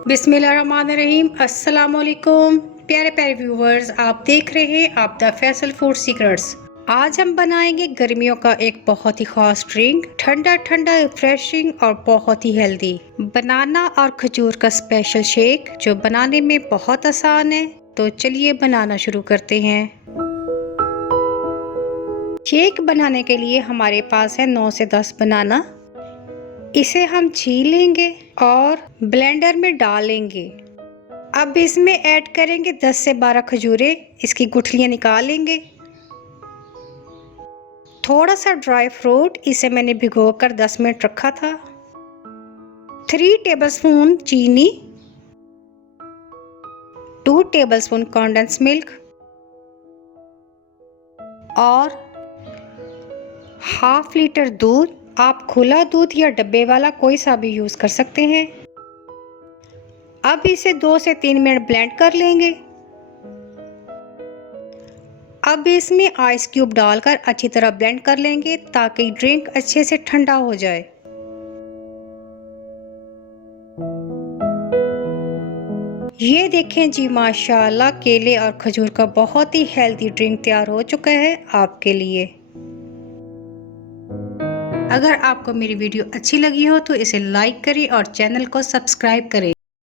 बिस्मिल्लाहिर्रहमानिर्रहीम। अस्सलाम वालेकुम प्यारे प्यारे व्यूवर्स, आप देख रहे हैं आपदा फैसल फूड सीक्रेट्स। आज हम बनाएंगे गर्मियों का एक बहुत ही खास ड्रिंक, ठंडा ठंडा रिफ्रेशिंग और बहुत ही हेल्दी बनाना और खजूर का स्पेशल शेक, जो बनाने में बहुत आसान है। तो चलिए बनाना शुरू करते हैं। शेक बनाने के लिए हमारे पास है 9 से 10 बनाना। इसे हम छील लेंगे और ब्लेंडर में डालेंगे। अब इसमें ऐड करेंगे 10 से 12 खजूरें, इसकी गुठलियां निकाल लेंगे। थोड़ा सा ड्राई फ्रूट, इसे मैंने भिगोकर 10 मिनट रखा था। 3 टेबलस्पून चीनी, 2 टेबलस्पून कंडेंस मिल्क और हाफ लीटर दूध। आप खुला दूध या डब्बे वाला कोई सा भी यूज़ कर सकते हैं। अब इसे 2 से 3 मिनट ब्लेंड कर लेंगे। अब इसमें आइस क्यूब डालकर अच्छी तरह ब्लेंड कर लेंगे ताकि ड्रिंक अच्छे से ठंडा हो जाए। ये देखें जी, माशाल्लाह केले और खजूर का बहुत ही हेल्दी ड्रिंक तैयार हो चुका है आपके लिए। अगर आपको मेरी वीडियो अच्छी लगी हो तो इसे लाइक करें और चैनल को सब्सक्राइब करें।